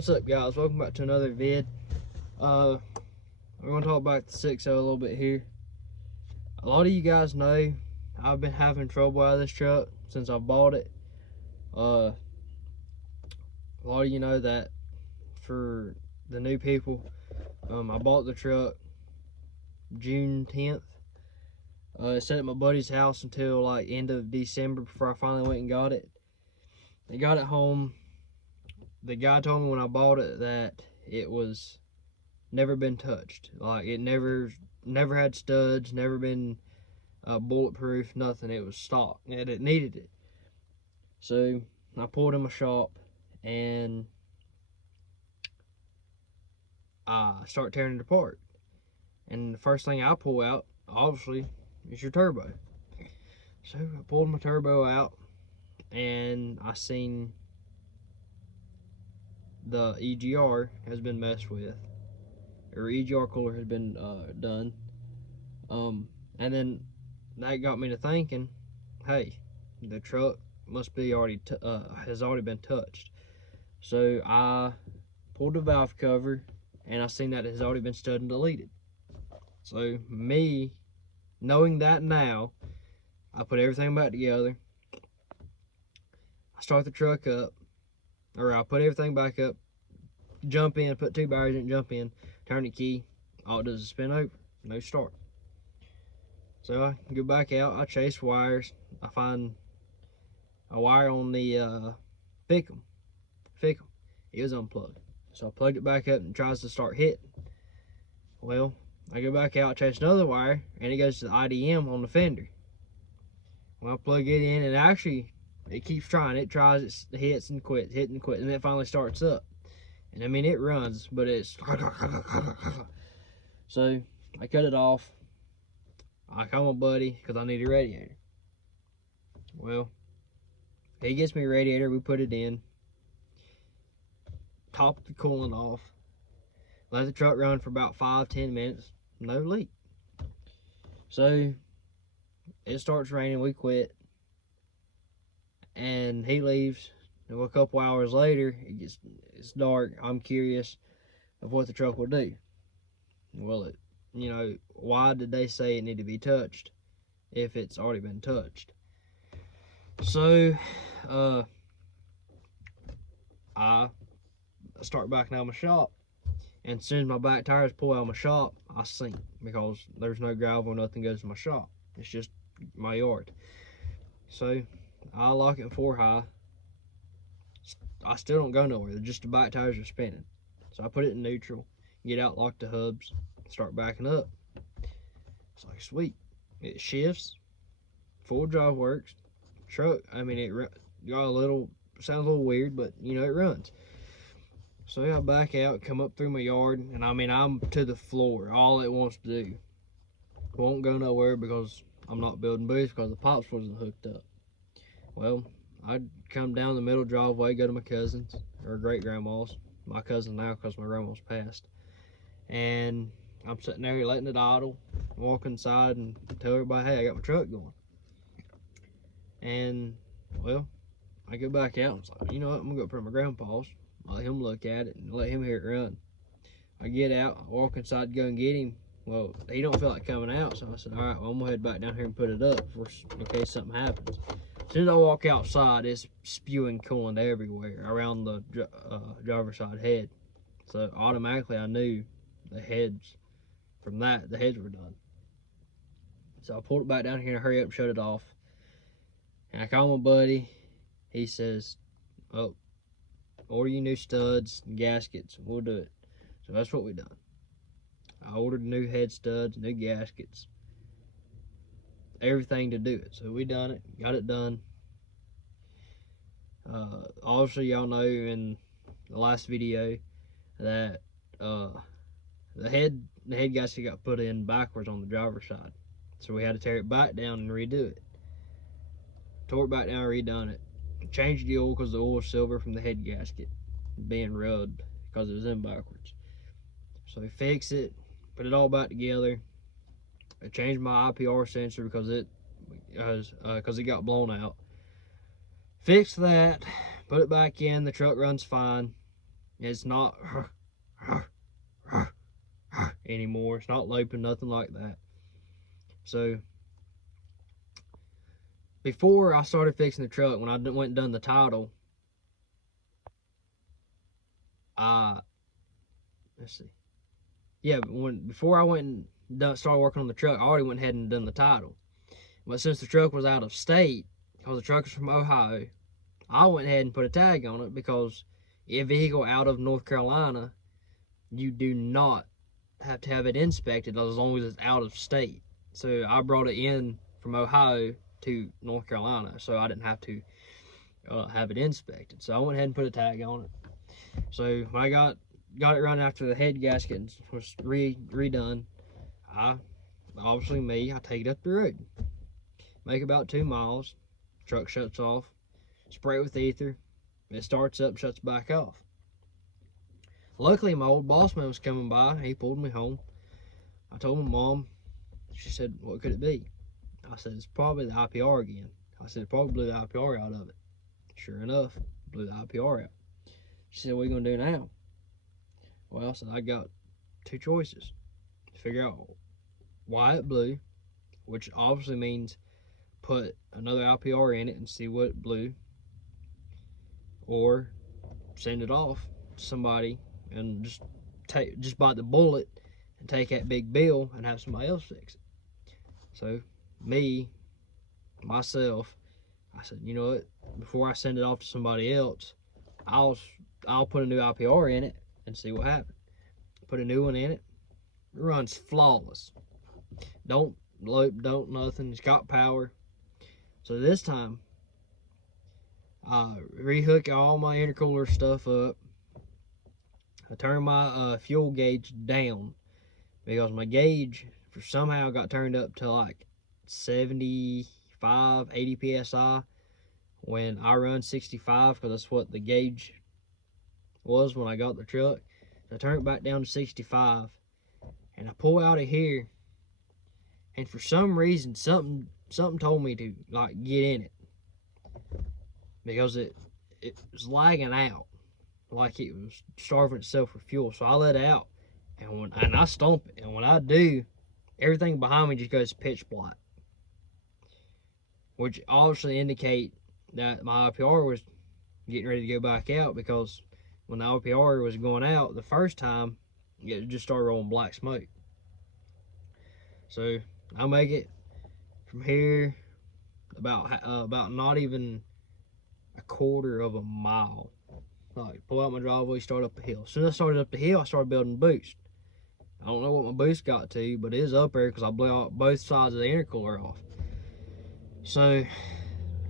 What's up, guys? Welcome back to another vid. We're gonna talk about the 6.0 a little bit here. A lot of you guys know I've been having trouble out of this truck since I bought it. A lot of you know that for the new people, I bought the truck June 10th. It sat at my buddy's house until like end of December before I finally went and got it. I got it home. The guy told me when I bought it that it was never been touched. Like it never had studs, never been bulletproof, nothing. It was stock and it needed it. So I pulled in my shop and I start tearing it apart. And the first thing I pull out, obviously, is your turbo. So I pulled my turbo out and I seen the EGR has been messed with, or EGR cooler has been done. And then that got me to thinking, hey, the truck must be has already been touched. So I pulled the valve cover and I seen that it has already been studded and deleted. So me knowing that now, I put everything back together. I start the truck up, or I put everything back up, jump in, put 2 batteries in, jump in, turn the key, all it does is spin over, no start. So I go back out, I chase wires, I find a wire on the FICM. It was unplugged. So I plugged it back up and it tries to start hitting. Well, I go back out, chase another wire, and it goes to the IDM on the fender. Well, I plug it in, and actually, it keeps trying. It tries, it hits and quits, hits and quits, and then it finally starts up. And I mean, it runs, but it's... So, I cut it off. I call my buddy, because I need a radiator. Well, he gets me a radiator, we put it in. Top the coolant off. Let the truck run for about 5-10 minutes. No leak. So, it starts raining, we quit. And he leaves. And a couple hours later, it's dark. I'm curious of what the truck will do. Well, why did they say it needed to be touched if it's already been touched? So, I start backing out of my shop. And as soon as my back tires pull out of my shop, I sink because there's no gravel, nothing goes to my shop. It's just my yard. So I lock it in 4 high. I still don't go nowhere. Just the back tires are spinning. So I put it in neutral, get out, lock the hubs, start backing up. It's like, sweet. It shifts, 4-wheel drive works. Truck, I mean, it got sounds a little weird, but it runs. So I back out, come up through my yard, and I mean, I'm to the floor. All it wants to do. Won't go nowhere because I'm not building booths because the pops wasn't hooked up. Well, I'd come down the middle driveway, go to my cousin's, or great-grandma's. My cousin now because my grandma's passed. And I'm sitting there letting it idle, walk inside and tell everybody, hey, I got my truck going. And, well, I go back out and it's like, you know what, I'm going to go up to my grandpa's. Let him look at it and let him hear it run. I get out, I walk inside to go and get him. Well, he don't feel like coming out, so I said, all right, well, I'm gonna head back down here and put it up in case something happens. As soon as I walk outside, it's spewing coolant everywhere around the driver's side head. So automatically I knew the heads were done. So I pulled it back down here and hurry up and shut it off. And I call my buddy. He says, oh, order you new studs and gaskets, we'll do it. So that's what we done. I ordered new head studs, new gaskets, everything to do it. So we done it, got it done. Obviously y'all know in the last video that the head gasket got put in backwards on the driver's side. So we had to tear it back down and redo it. Tore it back down and redone it. Changed the oil because the oil was silver from the head gasket being rubbed because it was in backwards. So we fixed it, put it all back together. I changed my IPR sensor because it got blown out. Fixed that, put it back in, the truck runs fine. It's not anymore. It's not loping, nothing like that. So before I started fixing the truck, when I went and done the title, let's see. Yeah, before I went and started working on the truck, I already went ahead and done the title. But since the truck was out of state, because the truck is from Ohio, I went ahead and put a tag on it because a vehicle out of North Carolina, you do not have to have it inspected as long as it's out of state. So I brought it in from Ohio to North Carolina, so I didn't have to have it inspected. So I went ahead and put a tag on it. So when I got it running after the head gasket was redone, I take it up the road, make about 2 miles, truck shuts off, spray it with ether, it starts up, shuts back off. Luckily, my old boss man was coming by. He pulled me home. I told my mom. She said, "What could it be?" I said, "It's probably the IPR again." I said, "Probably blew the IPR out of it." Sure enough, blew the IPR out. She said, "What are you going to do now?" Well, I said, I got 2 choices. Figure out why it blew, which obviously means put another IPR in it and see what it blew, or send it off to somebody and just bite the bullet and take that big bill and have somebody else fix it. So myself, I said, you know what, before I send it off to somebody else, I'll put a new IPR in it and see what happens. Put a new one in it. It runs flawless. Don't loop, don't nothing. It's got power. So this time, I rehook all my intercooler stuff up. I turned my fuel gauge down because my gauge somehow got turned up to like 75, 80 psi when I run 65, because that's what the gauge was when I got the truck. So I turned it back down to 65, and I pull out of here, and for some reason something told me to like get in it, because it was lagging out like it was starving itself for fuel. So I let out, and I stomp it, and when I do, everything behind me just goes pitch black, which obviously indicate that my IPR was getting ready to go back out, because when the IPR was going out the first time, it just started rolling black smoke. So I make it from here about not even a quarter of a mile. Like, pull out my driveway, start up the hill. As soon as I started up the hill, I started building boost. I don't know what my boost got to, but it is up there because I blew out both sides of the intercooler off. So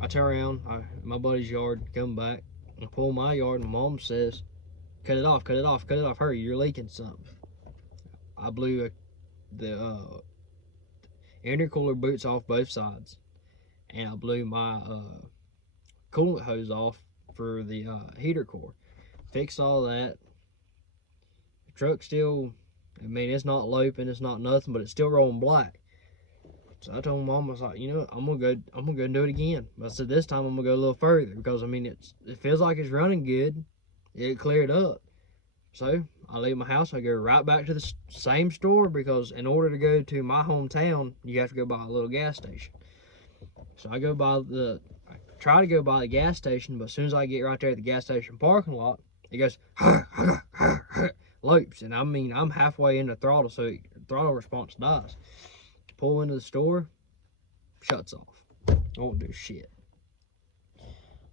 I turn around, my buddy's yard, come back, I pull my yard, and my mom says, cut it off, hurry, you're leaking something. I blew the intercooler boots off both sides, and I blew my coolant hose off for the heater core. Fixed all that. The truck still, I mean, it's not loping, it's not nothing, but it's still rolling black. So I told my mom, I was like, you know, I'm gonna go and do it again. But I said this time I'm gonna go a little further, because I mean it feels like it's running good. It cleared up. So I leave my house, I go right back to the same store, because in order to go to my hometown, you have to go by a little gas station. So I try to go by the gas station, but as soon as I get right there at the gas station parking lot, it goes loops, and I mean I'm halfway in the throttle, so throttle response dies. Pull into the store, shuts off. I won't do shit.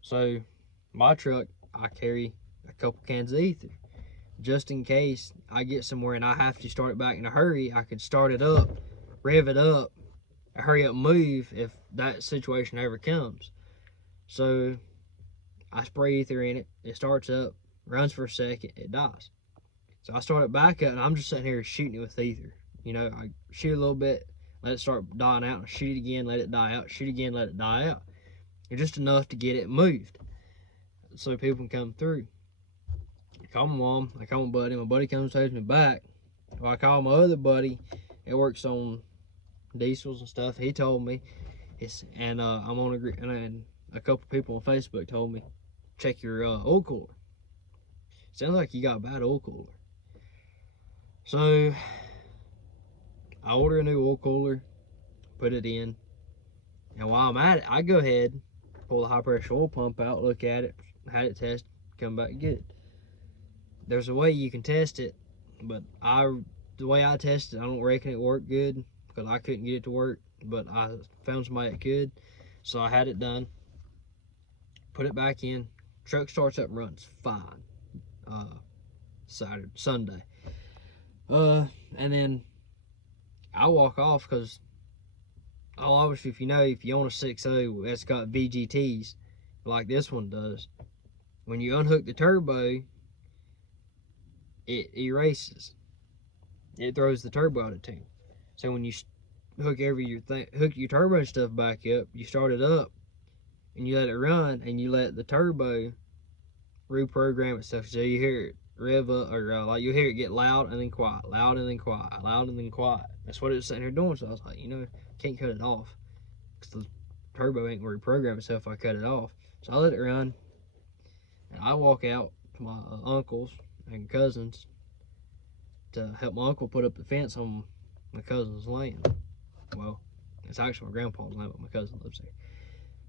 So my truck, I carry a couple cans of ether, just in case I get somewhere and I have to start it back in a hurry. I could start it up, rev it up, hurry up, move if that situation ever comes. So I spray ether in it, it starts up, runs for a second, it dies. So I start it back up, and I'm just sitting here shooting it with ether. You know, I shoot a little bit, let it start dying out, and shoot it again, let it die out, shoot again, let it die out. It's just enough to get it moved so people can come through. I call my mom, I call my buddy comes and takes me back. Well, I call my other buddy, it works on diesels and stuff. He told me, and I'm on a couple people on Facebook told me, check your oil cooler. sounds like you got a bad oil cooler. So I order a new oil cooler, put it in, and while I'm at it, I go ahead, pull the high pressure oil pump out, look at it, had it tested, come back and get it. There's a way you can test it, but the way I tested, I don't reckon it worked good because I couldn't get it to work, but I found somebody that could, so I had it done. Put it back in. Truck starts up and runs fine. Sunday. And then I walk off because obviously if you own a 6.0 that's got VGTs like this one does, when you unhook the turbo, it erases. It throws the turbo out of tune. So when you hook your turbo and stuff back up, you start it up and you let it run and you let the turbo reprogram itself, so you hear it rev up, or like you hear it get loud and then quiet, loud and then quiet, loud and then quiet. That's what it was sitting here doing. So I was like, can't cut it off because the turbo ain't gonna reprogram itself if I cut it off. So I let it run, and I walk out to my uncles and cousins to help my uncle put up the fence on my cousin's land. Well, it's actually my grandpa's land, but my cousin lives there.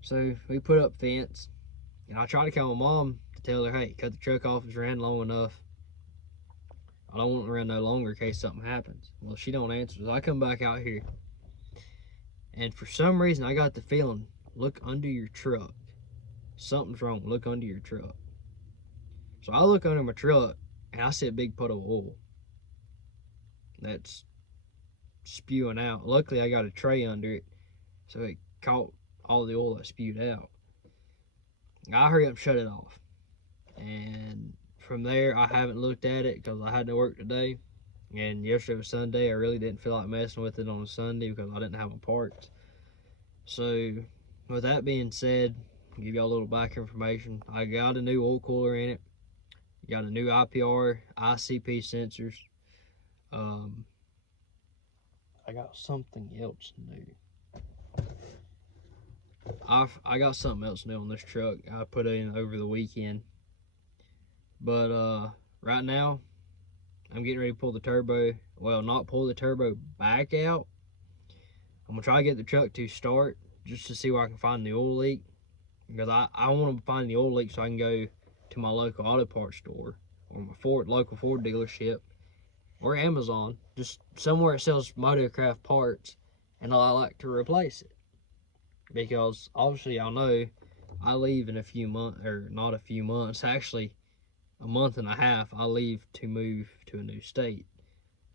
So we put up fence, and I try to call my mom to tell her, hey, cut the truck off, it's ran long enough. I don't want it to run no longer in case something happens. Well, she don't answer, so I come back out here, and for some reason I got the feeling, look under your truck. Something's wrong, look under your truck. So I look under my truck, and I see a big puddle of oil that's spewing out. Luckily I got a tray under it, so it caught all the oil that spewed out. I hurry up and shut it off, and from there I haven't looked at it because I had to work today, and yesterday was Sunday. I really didn't feel like messing with it on a Sunday because I didn't have my parts. So with that being said, I'll give y'all a little back information. I got a new oil cooler in it, got a new IPR ICP sensors. I got something else new. I got something else new on this truck I put in over the weekend. But right now I'm getting ready to pull the turbo, well, not pull the turbo back out. I'm gonna try to get the truck to start just to see where I can find the oil leak, because I want to find the oil leak so I can go to my local auto parts store or my local Ford dealership or Amazon, just somewhere it sells Motorcraft parts, and I like to replace it. Because obviously y'all know I leave in a few months, or not a few months, actually a month and a half. I leave to move to a new state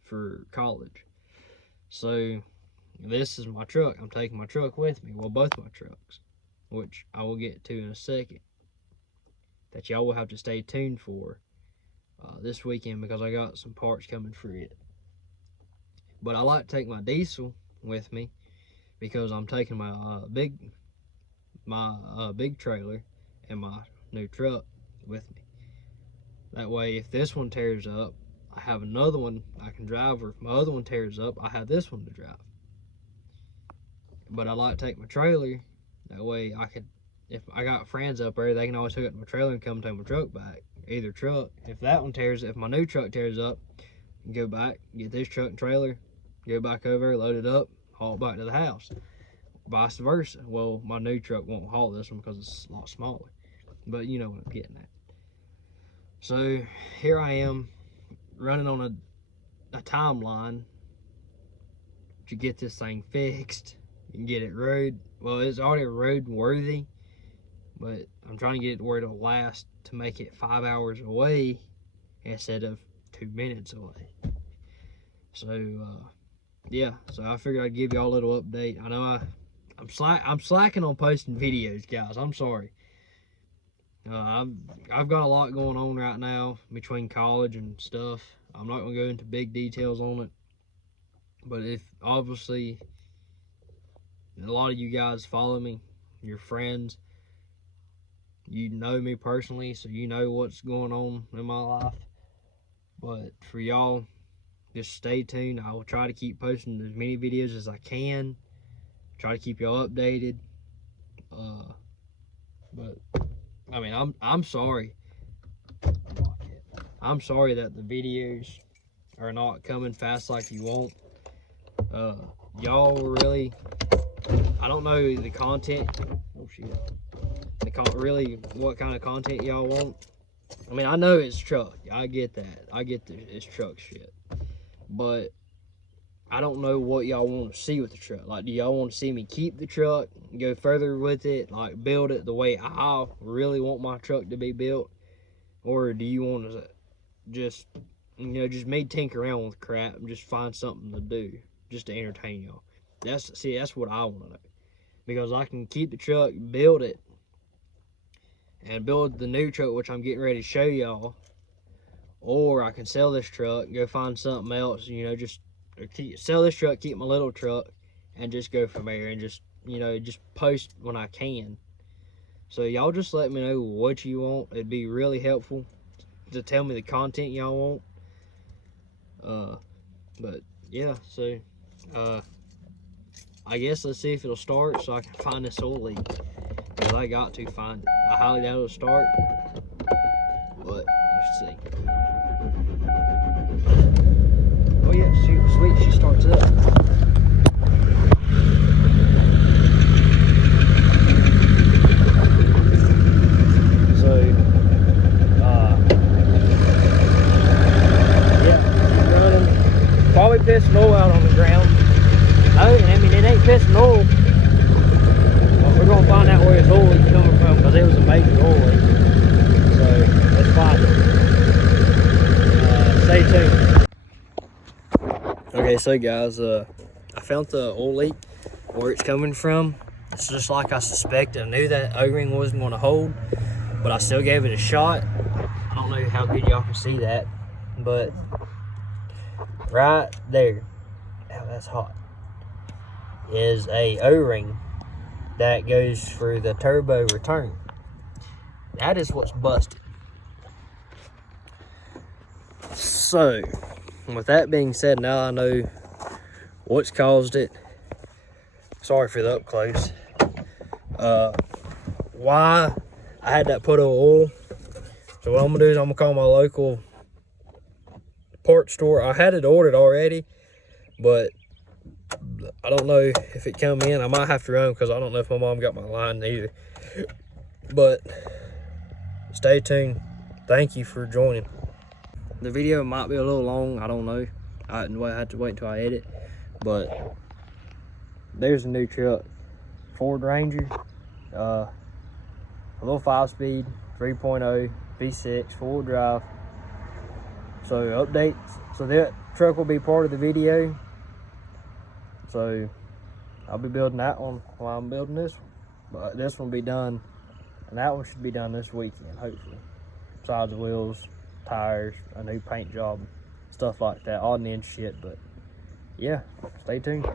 for college. So this is my truck. I'm taking my truck with me. Well, both my trucks, which I will get to in a second, that y'all will have to stay tuned for this weekend because I got some parts coming for it. But I like to take my diesel with me because I'm taking my big trailer and my new truck with me. That way, if this one tears up, I have another one I can drive, or if my other one tears up, I have this one to drive. But I like to take my trailer, that way I could, if I got friends up there, they can always hook up my trailer and come take my truck back. Either truck, if my new truck tears up, go back, get this truck and trailer, go back over, load it up, haul it back to the house. Vice versa. Well, my new truck won't haul this one because it's a lot smaller, but you know what I'm getting at. So here I am running on a timeline to get this thing fixed and get it road. Well, it's already road worthy, but I'm trying to get it where it'll last to make it 5 hours away instead of 2 minutes away. So yeah, so I figured I'd give y'all a little update. I know I'm slacking on posting videos, guys. I'm sorry. I've got a lot going on right now between college and stuff. I'm not gonna go into big details on it, but if obviously a lot of you guys follow me, your friends, you know me personally, so you know what's going on in my life. But for y'all, just stay tuned. I will try to keep posting as many videos as I can, try to keep y'all updated. But I mean, I'm sorry. I'm sorry that the videos are not coming fast like you want. Y'all really, I don't know the content. Oh shit. Really what kind of content y'all want. I mean, I know it's truck. I get that. I get it's truck shit. But I don't know what y'all want to see with the truck. Like, do y'all want to see me keep the truck, go further with it, like build it the way I really want my truck to be built? Or do you want to just, just me tinker around with crap and just find something to do just to entertain y'all? That's what I want to know. Because I can keep the truck, build it, and build the new truck, which I'm getting ready to show y'all. Or I can sell this truck, go find something else, just sell this truck, keep my little truck, and just go from there, and just just post when I can. So y'all just let me know what you want. It'd be really helpful to tell me the content y'all want. But yeah, so I guess let's see if it'll start so I can find this oil leak, because I got to find it. I highly doubt it'll start, but let's see. Oh yeah, shoot, sweet, she starts up. So, yeah, she's running. Probably pissing oil out on the ground. Oh, and I mean, it ain't pissing oil. Well, we're gonna find out where this oil leak coming from, because it was a major oil leak. So, let's find it. Stay tuned. Okay, so guys, I found the oil leak, where it's coming from. It's just like I suspected. I knew that O-ring wasn't going to hold, but I still gave it a shot. I don't know how good y'all can see that, but right there, oh, that's hot, is a O-ring that goes for the turbo return. That is what's busted. So, with that being said, now I know what's caused it. Sorry for the up close. Why I had that put of oil. So what I'm gonna do is I'm gonna call my local parts store. I had it ordered already, but I don't know if it come in. I might have to run, because I don't know if my mom got my line either. But stay tuned. Thank you for joining. The video might be a little long, I don't know. I had to wait until I edit. But there's a new truck, Ford Ranger, a little 5-speed, 3.0, V6, 4-wheel drive. So updates, so that truck will be part of the video. So I'll be building that one while I'm building this one. But this one will be done, and that one should be done this weekend, hopefully. Besides the wheels, tires, a new paint job, stuff like that, odd and end shit. But yeah, stay tuned.